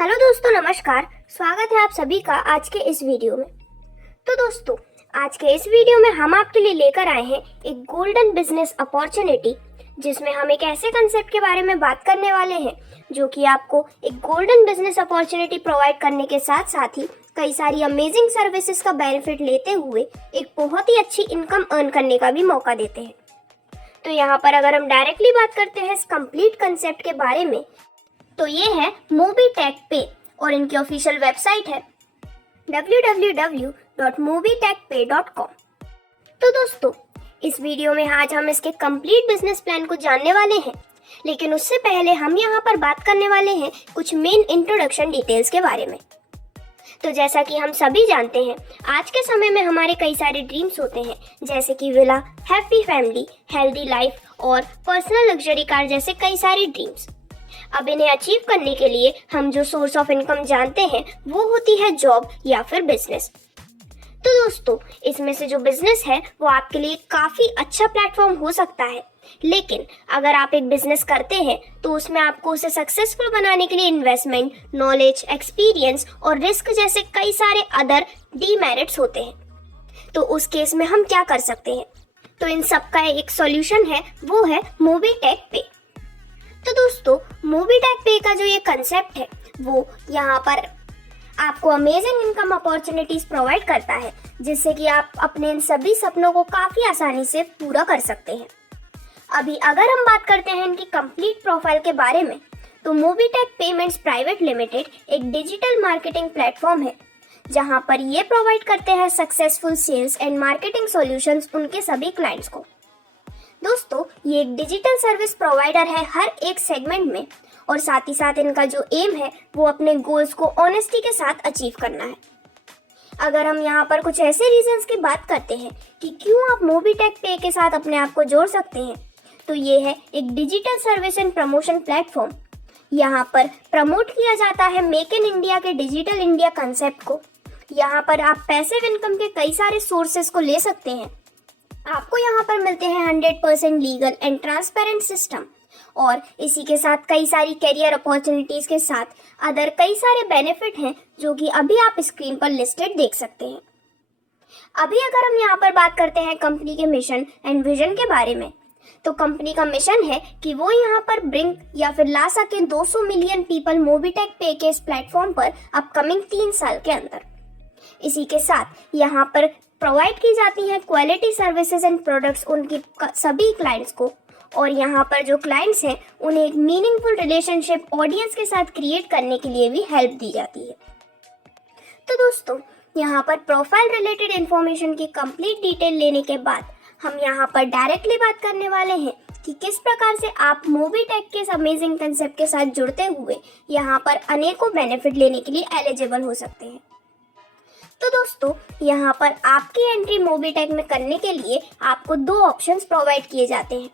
Hello दोस्तों, नमस्कार। स्वागत है आप सभी का आज के इस वीडियो में। तो दोस्तों, आज के इस वीडियो में हम आपके लिए लेकर आए हैं एक गोल्डन बिजनेस अपॉर्चुनिटी, जिसमें हम एक ऐसे कंसेप्ट के बारे में बात करने वाले हैं जो कि आपको एक गोल्डन बिजनेस अपॉर्चुनिटी प्रोवाइड करने के साथ साथ ही कई सारी अमेजिंग सर्विसेज का बेनिफिट लेते हुए एक बहुत ही अच्छी इनकम अर्न करने का भी मौका देते हैं। तो यहाँ पर अगर हम डायरेक्टली बात करते हैं इस कंप्लीट कंसेप्ट के बारे में, तो ये है MobiTechPay और इनकी ऑफिशियल वेबसाइट है www.mobitechpay.com। तो दोस्तों, इस वीडियो में आज हम इसके कंप्लीट बिजनेस प्लान को जानने वाले हैं, लेकिन उससे पहले हम यहाँ पर बात करने वाले हैं कुछ मेन इंट्रोडक्शन डिटेल्स के बारे में। तो जैसा कि हम सभी जानते हैं, आज के समय में हमारे कई सारे ड्रीम्स होते हैं, जैसे कि villa, happy family, healthy life और पर्सनल लग्जरी कार जैसे कई सारे ड्रीम्स। अब इन्हें अचीव करने के लिए हम जो सोर्स ऑफ इनकम जानते हैं वो होती है जॉब या फिर बिजनेस। तो दोस्तों, इसमें से जो बिजनेस है वो आपके लिए काफी अच्छा प्लेटफॉर्म हो सकता है, लेकिन अगर आप एक बिजनेस करते हैं तो उसमें आपको उसे सक्सेसफुल बनाने के लिए इन्वेस्टमेंट, नॉलेज, एक्सपीरियंस और रिस्क जैसे कई सारे अदर डीमेरिट्स होते हैं। तो उस केस में हम क्या कर सकते हैं? तो इन सब का एक सॉल्यूशन है, वो है MobiTechPay। तो दोस्तों, MobiTechPay का जो ये कंसेप्ट है वो यहाँ पर आपको अमेजिंग इनकम अपॉर्चुनिटीज प्रोवाइड करता है, जिससे कि आप अपने इन सभी सपनों को काफी आसानी से पूरा कर सकते हैं। अभी अगर हम बात करते हैं इनकी कंप्लीट प्रोफाइल के बारे में, तो MobiTech पेमेंट्स प्राइवेट लिमिटेड एक डिजिटल मार्केटिंग प्लेटफॉर्म है, जहाँ पर ये प्रोवाइड करते हैं successful sales and marketing solutions उनके सभी क्लाइंट्स को। दोस्तों, ये एक डिजिटल सर्विस प्रोवाइडर है हर एक सेगमेंट में, और साथ ही साथ इनका जो एम है वो अपने गोल्स को ऑनेस्टी के साथ अचीव करना है। अगर हम यहाँ पर कुछ ऐसे रीजंस की बात करते हैं कि क्यों आप MobiTechPay के साथ अपने आप को जोड़ सकते हैं, तो ये है एक digital service and promotion platform. यहाँ पर प्रमोट किया जाता है मेक इन इंडिया के डिजिटल इंडिया कंसेप्ट को। यहाँ पर आप पैसिव इनकम के कई सारे सोर्सेस को ले सकते हैं। आपको यहाँ पर मिलते हैं 100% लीगल एंड ट्रांसपेरेंट सिस्टम, और इसी के साथ कई सारी करियर अपॉर्चुनिटीज के साथ अदर कई सारे बेनिफिट हैं जो कि अभी आप स्क्रीन पर लिस्टेड देख सकते हैं। अभी अगर हम यहाँ पर बात करते हैं कंपनी के मिशन एंड विजन के बारे में, तो कंपनी का मिशन है कि वो यहाँ पर ब्रिंग या फिर ला सके 200 मिलियन पीपल MobiTechPay के इस प्लेटफॉर्म पर अपकमिंग 3 साल के अंदर। इसी के साथ यहाँ पर प्रोवाइड की जाती हैं क्वालिटी सर्विसेज एंड प्रोडक्ट्स उनकी सभी क्लाइंट्स को, और यहाँ पर जो क्लाइंट्स हैं उन्हें एक मीनिंगफुल रिलेशनशिप ऑडियंस के साथ क्रिएट करने के लिए भी हेल्प दी जाती है। तो दोस्तों, यहाँ पर प्रोफाइल रिलेटेड इंफॉर्मेशन की कंप्लीट डिटेल लेने के बाद हम यहाँ पर डायरेक्टली बात करने वाले हैं कि किस प्रकार से आप MobiTech के इस अमेजिंग कंसेप्ट के साथ जुड़ते हुए यहाँ पर अनेकों बेनिफिट लेने के लिए एलिजिबल हो सकते हैं। तो दोस्तों, यहाँ पर आपकी एंट्री MobiTech में करने के लिए आपको 2 ऑप्शंस प्रोवाइड किए जाते हैं,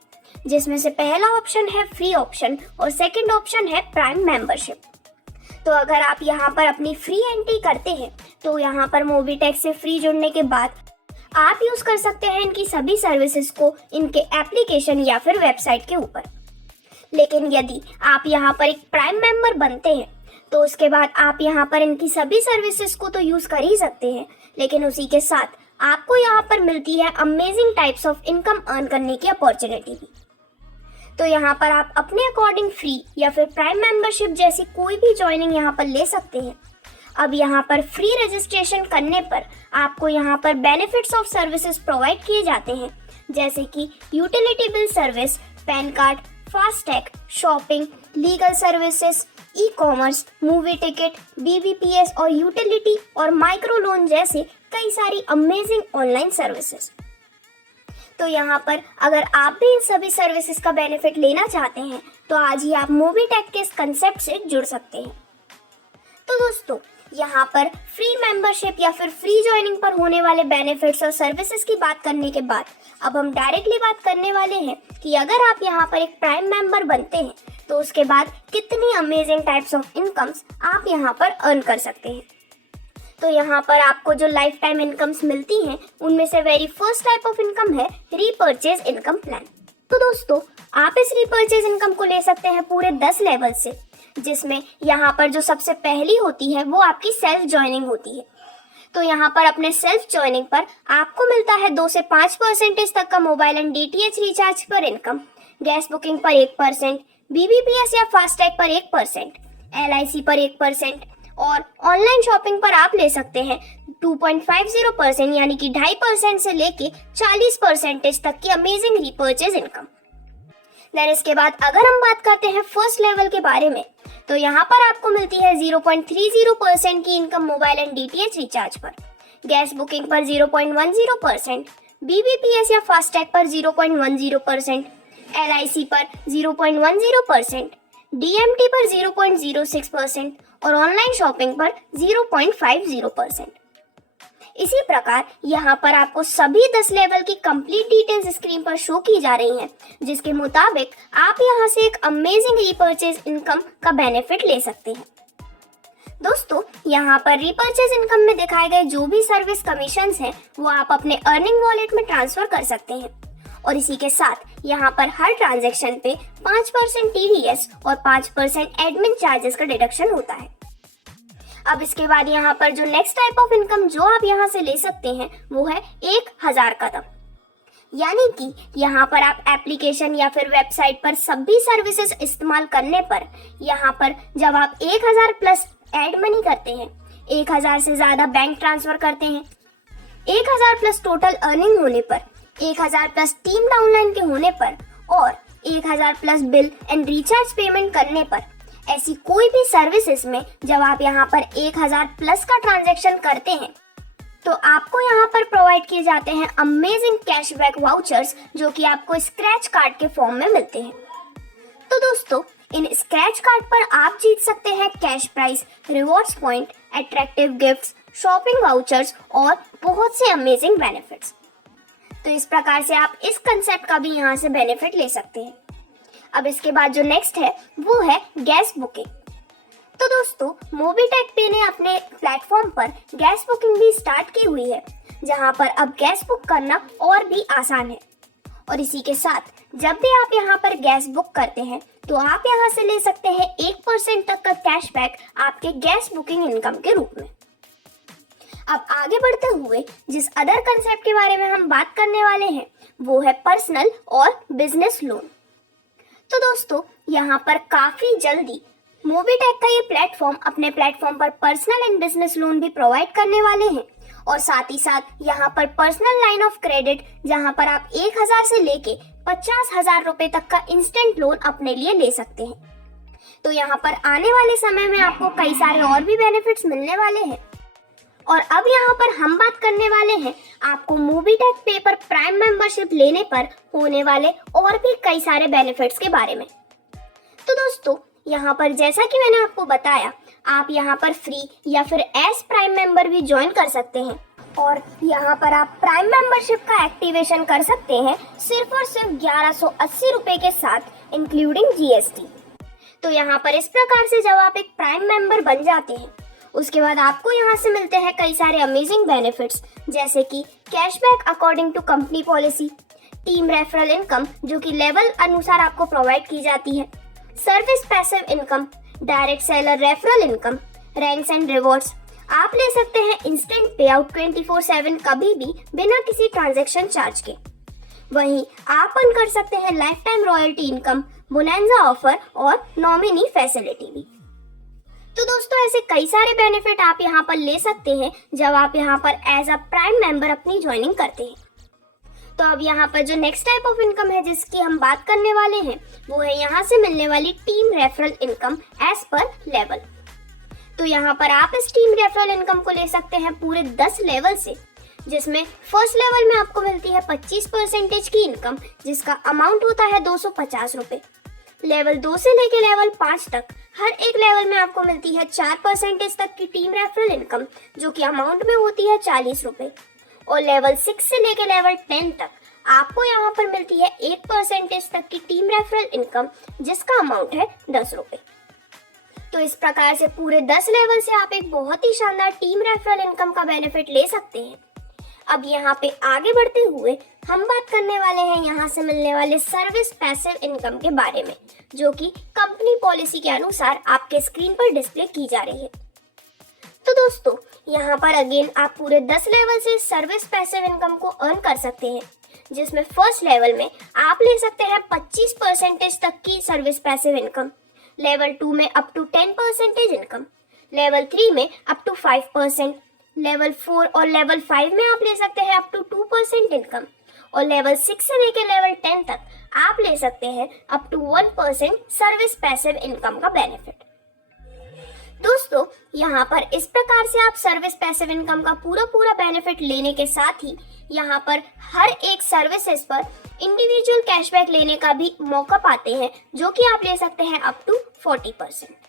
जिसमें से पहला ऑप्शन है फ्री ऑप्शन और सेकंड ऑप्शन है प्राइम मेंबरशिप। तो अगर आप यहाँ पर अपनी फ्री एंट्री करते हैं तो यहाँ पर MobiTech से फ्री जुड़ने के बाद आप यूज कर सकते हैं इनकी सभी सर्विसेज को इनके एप्लीकेशन या फिर वेबसाइट के ऊपर। लेकिन यदि आप यहाँ पर एक प्राइम मेंबर बनते हैं तो उसके बाद आप यहाँ पर इनकी सभी सर्विसेज को तो यूज कर ही सकते हैं, लेकिन उसी के साथ आपको यहाँ पर मिलती है amazing types of income earn करने की अपॉर्चुनिटी भी। तो यहाँ पर आप अपने अकॉर्डिंग फ्री या फिर प्राइम मेंबरशिप जैसी कोई भी ज्वाइनिंग यहाँ पर ले सकते हैं। अब यहाँ पर फ्री रजिस्ट्रेशन करने पर आपको यहाँ पर बेनिफिट्स ऑफ सर्विसेज प्रोवाइड किए जाते हैं, जैसे कि utility bill service, PAN card, FASTag, shopping, legal services, e-commerce, movie ticket, BBPS और यूटिलिटी और माइक्रो लोन जैसे कई सारी अमेजिंग ऑनलाइन सर्विसेज। तो यहाँ पर अगर आप भी इन सभी सर्विसेज का बेनिफिट लेना चाहते हैं तो आज ही आप MobiTech के इस कंसेप्ट से जुड़ सकते हैं। तो दोस्तों, यहाँ पर फ्री मेंबरशिप या फिर फ्री ज्वाइनिंग पर होने वाले बेनिफिट्स और सर्विसेज की बात करने के बाद अब हम डायरेक्टली बात करने वाले हैं कि अगर आप यहाँ पर एक प्राइम मेंबर बनते हैं तो उसके बाद कितनी अमेजिंग टाइप्स ऑफ इनकम्स आप यहाँ पर अर्न कर सकते हैं। तो यहाँ पर आपको जो लाइफ टाइम इनकम्स मिलती हैं उनमें से very first type of income है रीपर्चेज इनकम प्लान। तो दोस्तों, आप इस रीपर्चेज इनकम को ले सकते हैं पूरे 10 लेवल से, जिसमें यहाँ पर जो सबसे पहली होती है वो आपकी सेल्फ ज्वाइनिंग होती है। तो यहाँ पर अपने सेल्फ ज्वाइनिंग पर आपको मिलता है 2 से 5% तक का मोबाइल एंड डीटीएच रिचार्ज पर इनकम, गैस बुकिंग पर 1%, बीबीपीएस या फास्टैग पर 1%, एलआईसी पर 1% और ऑनलाइन शॉपिंग पर आप ले सकते हैं 2.50% यानी कि 2.5% से लेके 40% तक की अमेजिंग रीपर्चेज इनकम। देन इसके बाद अगर हम बात करते हैं फर्स्ट लेवल के बारे में, तो यहाँ पर आपको मिलती है 0.30% की income mobile and DTH recharge पर, गैस बुकिंग पर 0.10%, बीबीपीएस या फास्टैग पर 0.10%, एलआईसी पर 0.10%, डीएमटी पर 0.06% और ऑनलाइन शॉपिंग पर 0.50%। इसी प्रकार यहाँ पर आपको सभी 10 लेवल की कंप्लीट डिटेल्स स्क्रीन पर शो की जा रही हैं, जिसके मुताबिक आप यहाँ से एक अमेजिंग रीपर्चेज इनकम का बेनिफिट ले सकते हैं। दोस्तों, यहाँ पर रीपर्चेज इनकम में दिखाए गए जो भी सर्विस कमीशंस हैं वो आप अपने अर्निंग वॉलेट में ट्रांसफर कर सकते हैं और इसी के साथ यहाँ पर हर ट्रांजैक्शन पे 5% टीडीएस और 5% एडमिन चार्जेस का डिडक्शन होता है। अब इसके बाद यहाँ पर जो नेक्स्ट टाइप ऑफ इनकम जो आप यहाँ से ले सकते हैं वो है 1000 कदम, यानी कि यहाँ पर आप एप्लीकेशन या फिर वेबसाइट पर सभी सर्विसेज इस्तेमाल करने पर यहाँ पर जब आप 1000 प्लस एड मनी करते हैं, 1000 से ज्यादा बैंक ट्रांसफर करते हैं, 1000 प्लस टोटल अर्निंग होने पर, 1000 प्लस टीम डाउनलाइन के होने पर और 1000 plus bill and recharge payment करने पर, ऐसी कोई भी सर्विसेज में जब आप यहाँ पर 1000 प्लस का ट्रांजैक्शन करते हैं तो आपको यहाँ पर प्रोवाइड किए जाते हैं अमेजिंग कैशबैक वाउचर्स जो कि आपको स्क्रैच कार्ड के फॉर्म में मिलते हैं। तो दोस्तों, इन स्क्रैच कार्ड पर आप जीत सकते हैं cash price, rewards point, attractive gifts, shopping vouchers और बहुत से अमेजिंग बेनिफिट्स। तो इस प्रकार से आप इस कंसेप्ट का भी यहाँ से बेनिफिट ले सकते हैं। अब इसके बाद जो नेक्स्ट है वो है गैस बुकिंग। तो दोस्तों, मोबीटेक पे ने अपने प्लेटफॉर्म पर गैस बुकिंग भी स्टार्ट की हुई है, जहां पर अब गैस बुक करना और भी आसान है और इसी के साथ जब भी आप यहां पर गैस बुक करते हैं तो आप यहां से ले सकते हैं 1% तक का कैशबैक आपके गैस बुकिंग इनकम के रूप में। अब आगे बढ़ते हुए जिस अदर कंसेप्ट के बारे में हम बात करने वाले हैं वो है पर्सनल और बिजनेस लोन। तो दोस्तों, यहाँ पर काफी जल्दी मोबीटेक का ये प्लेटफॉर्म अपने प्लेटफॉर्म पर पर्सनल एंड बिजनेस लोन भी प्रोवाइड करने वाले हैं और साथ ही साथ यहाँ पर पर्सनल लाइन ऑफ क्रेडिट जहाँ पर आप 1000 से लेके 50,000 रुपए तक का इंस्टेंट लोन अपने लिए ले सकते हैं। तो यहाँ पर आने वाले समय में आपको कई सारे और भी बेनिफिट्स मिलने वाले हैं। और अब यहाँ पर हम बात करने वाले हैं आपको मोबीटेक पे पर प्राइम मेंबरशिप लेने पर होने वाले और भी कई सारे बेनिफिट्स के बारे में। तो दोस्तों, यहाँ पर जैसा कि मैंने आपको बताया, आप यहाँ पर फ्री या फिर एज प्राइम मेंबर भी ज्वाइन कर सकते हैं और यहाँ पर आप प्राइम मेंबरशिप का एक्टिवेशन कर सकते हैं सिर्फ और सिर्फ 1180 रुपए के साथ इंक्लूडिंग जीएसटी। तो यहाँ पर इस प्रकार से जब आप एक प्राइम मेंबर बन जाते हैं उसके बाद आपको यहाँ से मिलते हैं कई सारे अमेजिंग बेनिफिट्स, जैसे कि cashback according to company policy, team referral income जो कि लेवल अनुसार आपको प्रोवाइड की जाती है, service passive income, direct seller referral income, ranks and rewards. आप ले सकते हैं इंस्टेंट पे आउट 24/7 कभी भी बिना किसी ट्रांजैक्शन चार्ज के। वहीं आप अर्न कर सकते हैं life time royalty income, bonanza offer और नॉमिनी फैसिलिटी भी। तो दोस्तों, ऐसे कई सारे बेनिफिट आप यहाँ पर ले सकते हैं जब आप यहाँ पर एज अ प्राइम मेंबर अपनी ज्वाइनिंग करते हैं। तो अब यहाँ पर जो नेक्स्ट टाइप ऑफ इनकम है जिसकी हम बात करने वाले हैं वो है यहाँ से मिलने वाली team referral income as per level. तो यहाँ पर आप इस टीम रेफरल इनकम को ले सकते हैं पूरे 10 लेवल से, जिसमें फर्स्ट लेवल में आपको मिलती है 25% की इनकम जिसका अमाउंट होता है 250 रुपए। लेवल 2 से लेके लेवल 5 तक हर एक लेवल में आपको मिलती है 4% तक की टीम रेफरल इनकम जो कि अमाउंट में होती है 40 रुपए और लेवल 6 से लेके लेवल 10 तक आपको यहाँ पर मिलती है 1% तक की टीम रेफरल इनकम जिसका अमाउंट है 10 रुपए। तो इस प्रकार से पूरे 10 लेवल से आप एक बहुत ही शानदार टीम रेफरल इनकम का बेनिफिट ले सकते हैं। अब यहाँ पे आगे बढ़ते हुए हम बात करने वाले हैं यहाँ से मिलने वाले सर्विस पैसिव इनकम के बारे में, जो कि कंपनी पॉलिसी के अनुसार आपके स्क्रीन पर डिस्प्ले की जा रही है। तो दोस्तों, यहाँ पर अगेन आप पूरे 10 लेवल से सर्विस पैसिव इनकम को अर्न कर सकते हैं, जिसमें फर्स्ट लेवल में आप ले सकते हैं 25% तक की सर्विस पैसिव इनकम, लेवल 2 में अप टू 10% इनकम, लेवल 3 में अप टू 5%, लेवल 4 और लेवल 5 में आप ले सकते हैं अप टू 2% इनकम, और लेवल 6 से लेकर लेवल 10 तक आप ले सकते हैं up to 1% service passive income का बेनिफिट। दोस्तों, यहाँ पर इस प्रकार से आप सर्विस पैसिव इनकम का पूरा बेनिफिट लेने के साथ ही यहाँ पर हर एक सर्विसेज पर इंडिविजुअल कैशबैक लेने का भी मौका पाते हैं, जो कि आप ले सकते हैं अप टू 40%।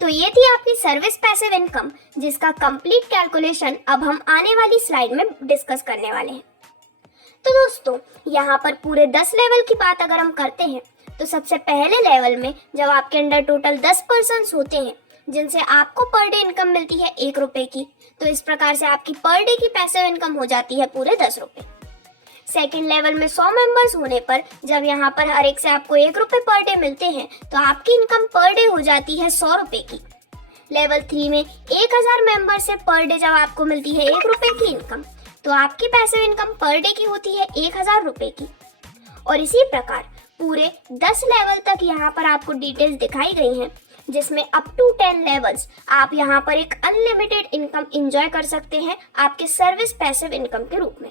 तो ये थी आपकी सर्विस पैसिव इनकम, जिसका कंप्लीट कैलकुलेशन अब हम आने वाली स्लाइड में डिस्कस करने वाले हैं। तो दोस्तों, यहाँ पर पूरे 10 लेवल की बात अगर हम करते हैं, तो सबसे पहले लेवल में जब आपके अंडर टोटल 10 पर्सन्स होते हैं जिनसे आपको पर डे इनकम मिलती है 1 रुपए की, तो इस प्रकार से आपकी पर डे की पैसिव इनकम हो जाती है पूरे 10 रुपए। सेकेंड लेवल में 100 मेंबर्स होने पर जब यहाँ पर हर एक से आपको 1 रुपए पर डे मिलते हैं, तो आपकी इनकम पर डे हो जाती है 100 रुपए की। लेवल 3 में 1000 मेंबर से पर डे जब आपको मिलती है 1 रुपए की इनकम, तो आपकी पैसिव इनकम पर डे की होती है 1000 रुपए की। और इसी प्रकार पूरे 10 लेवल तक यहाँ पर आपको डिटेल्स दिखाई गई हैं, जिसमें अप टू 10 लेवल्स आप यहाँ पर एक अनलिमिटेड इनकम एंजॉय कर सकते हैं आपके सर्विस पैसिव इनकम के रूप में।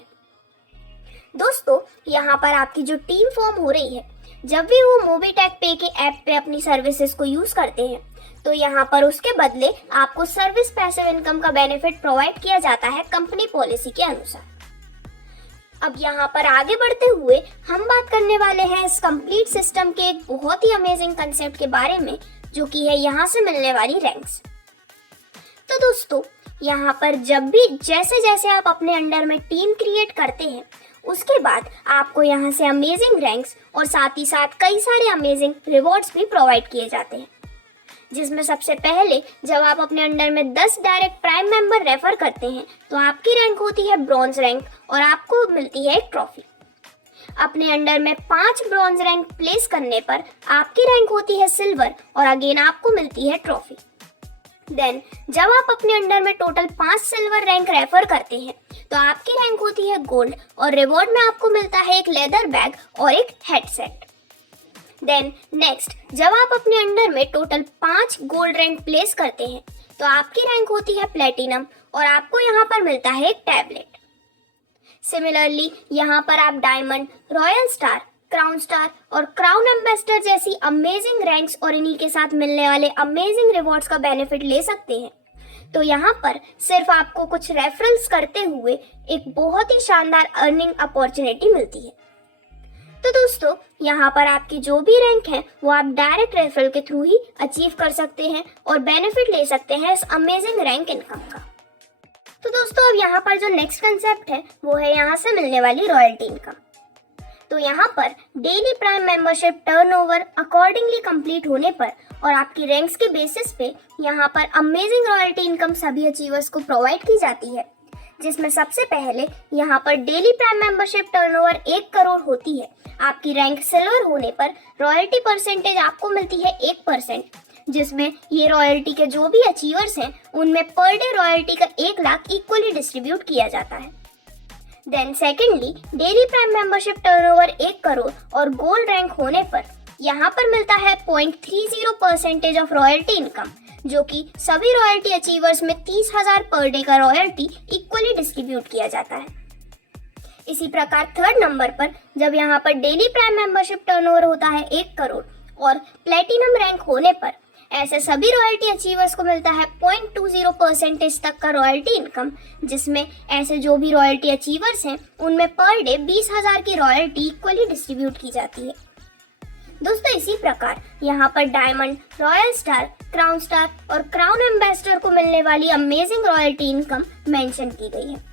दोस्तों, यहाँ पर आपकी जो टीम फॉर्म हो रही है, जब भी वो मोबीटेक पे के ऐप पे अपनी सर्विसेज को यूज करते हैं, तो यहाँ पर उसके बदले आपको सर्विस पैसिव इनकम का बेनिफिट प्रोवाइड किया जाता है कंपनी पॉलिसी के अनुसार। अब यहाँ पर आगे बढ़ते हुए हम बात करने वाले हैं इस कंप्लीट सिस्टम के एक बहुत ही अमेजिंग कंसेप्ट के बारे में, जो कि है यहाँ से मिलने वाली रैंक्स। तो दोस्तों, यहाँ पर जब भी जैसे जैसे आप अपने अंडर में टीम क्रिएट करते हैं, उसके बाद आपको यहाँ से अमेजिंग रैंक्स और साथ ही साथ कई सारे अमेजिंग रिवॉर्ड्स भी प्रोवाइड किए जाते हैं, जिसमें सबसे पहले जब आप अपने अंडर में 10 डायरेक्ट प्राइम मेंबर रेफर करते हैं, तो आपकी रैंक होती है ब्रॉन्ज रैंक और आपको मिलती है एक ट्रॉफी। अपने अंडर में 5 ब्रॉन्ज रैंक प्लेस करने पर आपकी रैंक होती है सिल्वर और अगेन आपको मिलती है ट्रॉफी। देन जब आप अपने अंडर में टोटल 5 सिल्वर रैंक रेफर करते हैं, तो आपकी रैंक होती है गोल्ड और रिवॉर्ड में आपको मिलता है एक लेदर बैग और एक हेडसेट। देन नेक्स्ट, जब आप अपने अंडर में टोटल 5 गोल्ड रैंक प्लेस करते हैं, तो आपकी रैंक होती है प्लेटिनम और आपको यहाँ पर मिलता है एक टैबलेट। सिमिलरली यहाँ पर आप diamond, royal star, crown star और क्राउन एम्बेसडर जैसी अमेजिंग रैंक्स और इन्हीं के साथ मिलने वाले अमेजिंग रिवॉर्ड्स का बेनिफिट ले सकते हैं। तो यहाँ पर सिर्फ आपको कुछ रेफरल्स करते हुए एक बहुत ही शानदार अर्निंग अपॉर्चुनिटी मिलती है। तो दोस्तों, यहाँ पर आपकी जो भी रैंक है वो आप डायरेक्ट रेफरल के थ्रू ही अचीव कर सकते हैं और बेनिफिट ले सकते हैं इस अमेजिंग रैंक इनकम का। तो दोस्तों, अब यहाँ पर जो नेक्स्ट कंसेप्ट है वो है यहाँ से मिलने वाली रॉयल्टी इनकम। तो यहाँ पर daily prime membership turnover accordingly complete होने पर और आपकी रैंक्स के बेसिस पे यहाँ पर अमेजिंग रॉयल्टी इनकम सभी अचीवर्स को प्रोवाइड की जाती है, जिसमें सबसे पहले यहाँ पर daily prime membership turnover 1 crore होती है। आपकी रैंक सिल्वर होने पर रॉयल्टी परसेंटेज आपको मिलती है 1%, जिसमें ये रॉयल्टी के जो भी अचीवर्स हैं उनमें पर डे रॉयल्टी का 1 लाख इक्वली डिस्ट्रीब्यूट किया जाता है। Then secondly, daily prime membership turnover 1 crore और गोल्ड रैंक होने पर यहाँ पर मिलता है 0.30% ऑफ रॉयल्टी इनकम, जो कि सभी रॉयल्टी अचीवर्स में 30,000 पर डे का रॉयल्टी इक्वली डिस्ट्रीब्यूट किया जाता है। इसी प्रकार थर्ड नंबर पर जब यहाँ पर डेली प्राइम मेंबरशिप टर्नओवर होता है 1 करोड़ और प्लेटिनम रैंक होने पर ऐसे सभी रॉयल्टी अचीवर्स को मिलता है 0.20% तक का रॉयल्टी इनकम, जिसमें ऐसे जो भी रॉयल्टी अचीवर्स हैं उनमें पर डे 20,000 की रॉयल्टी इक्वली डिस्ट्रीब्यूट की जाती है। दोस्तों, इसी प्रकार यहाँ पर diamond, royal star, crown star और क्राउन एम्बेसडर को मिलने वाली अमेजिंग रॉयल्टी इनकम मेंशन की गई है।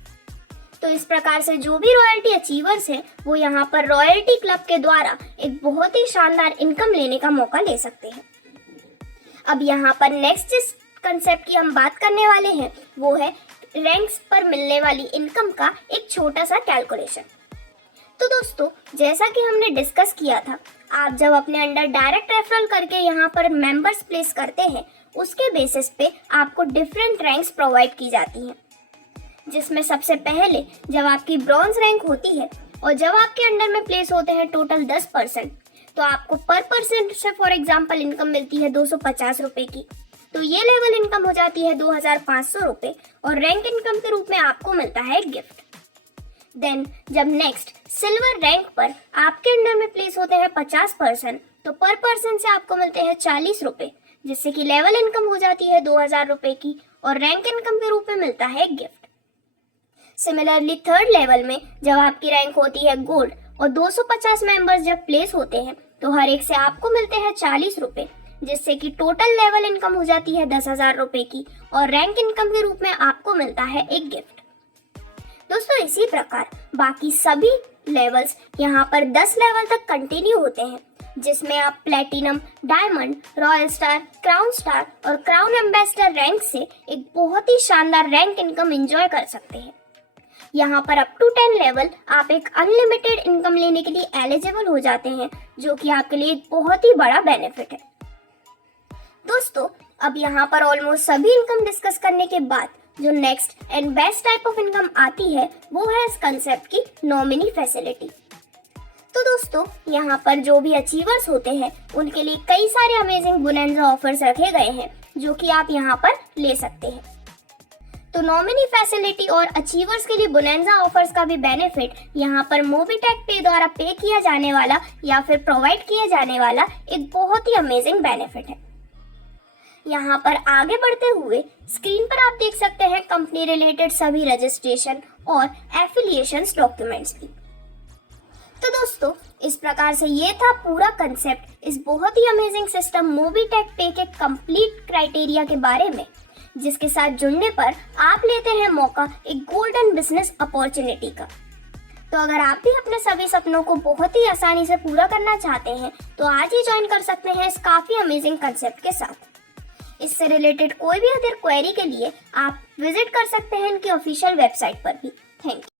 तो इस प्रकार से जो भी रॉयल्टी अचीवर्स हैं वो यहाँ पर रॉयल्टी क्लब के द्वारा एक बहुत ही शानदार इनकम लेने का मौका ले सकते हैं। अब यहाँ पर नेक्स्ट जिस कंसेप्ट की हम बात करने वाले हैं वो है रैंक्स पर मिलने वाली इनकम का एक छोटा सा कैलकुलेशन। तो दोस्तों, जैसा कि हमने डिस्कस किया था, आप जब अपने अंडर डायरेक्ट रेफरल करके यहाँ पर मेंबर्स प्लेस करते हैं, उसके बेसिस पे आपको डिफरेंट रैंक्स प्रोवाइड की जाती हैं, जिसमें सबसे पहले जब आपकी ब्रॉन्ज रैंक होती है और जब आपके अंडर में प्लेस होते हैं टोटल 10%, तो आपको पर पर्सन से फॉर एग्जांपल इनकम मिलती है 250 रुपए की। तो ये लेवल इनकम हो जाती है 2500 रुपए और रैंक इनकम के रूप में आपको मिलता है गिफ्ट। देन जब नेक्स्ट सिल्वर रैंक पर आपके अंडर में प्लेस होते हैं 50%, तो पर पर्सन से आपको मिलते हैं 40 रुपए, जिससे कि लेवल इनकम हो जाती है 2000 रुपए की और रैंक इनकम के रूप में मिलता है गिफ्ट। सिमिलरली थर्ड लेवल में जब आपकी रैंक होती है गोल्ड और 250 मेंबर्स जब प्लेस होते हैं, तो हर एक से आपको मिलते हैं 40 रुपए, जिससे कि टोटल लेवल इनकम हो जाती है 10,000 रुपए की और रैंक इनकम के रूप में आपको मिलता है एक गिफ्ट। दोस्तों, इसी प्रकार बाकी सभी लेवल्स यहाँ पर 10 लेवल तक कंटिन्यू होते हैं, जिसमें आप platinum, diamond, royal star, crown star और क्राउन एम्बेसडर रैंक से एक बहुत ही शानदार रैंक इनकम एंजॉय कर सकते हैं। यहाँ पर अप टू 10 लेवल आप एक अनलिमिटेड इनकम लेने के लिए एलिजिबल हो जाते हैं, जो कि आपके लिए एक बहुत ही बड़ा बेनिफिट है। दोस्तों, अब यहाँ पर ऑलमोस्ट सभी इनकम डिस्कस करने के बाद जो next and best type of income आती है, वो है इस कंसेप्ट की नॉमिनी फैसिलिटी। तो दोस्तों, यहाँ पर जो भी अचीवर्स होते हैं उनके लिए कई सारे अमेजिंग बोनंजा ऑफर्स रखे गए हैं, जो कि आप यहाँ पर ले सकते हैं। तो नॉमिनी फैसिलिटी और अचीवर्स के लिए बोनंजा ऑफर्स का भी बेनिफिट यहाँ पर मोबीटेक पे द्वारा पे किया जाने वाला या फिर प्रोवाइड किया जाने वाला एक बहुत ही अमेजिंग बेनिफिट है। यहाँ पर आगे बढ़ते हुए स्क्रीन पर आप देख सकते हैं कंपनी रिलेटेड सभी रजिस्ट्रेशन और एफिलिएशंस डॉक्यूमेंट्स भी। तो दोस्तों, इस प्रकार से ये था पूरा कंसेप्ट इस बहुत ही अमेजिंग सिस्टम मोबीटेक पे के कंप्लीट क्राइटेरिया के बारे में, जिसके साथ जुड़ने पर आप लेते हैं मौका एक गोल्डन बिजनेस अपॉर्चुनिटी का। तो अगर आप भी अपने सभी सपनों को बहुत ही आसानी से पूरा करना चाहते हैं, तो आज ही ज्वाइन कर सकते हैं इस काफी अमेजिंग कंसेप्ट के साथ। इससे रिलेटेड कोई भी अदर क्वेरी के लिए आप विजिट कर सकते हैं इनकी ऑफिशियल वेबसाइट पर भी। Thank you.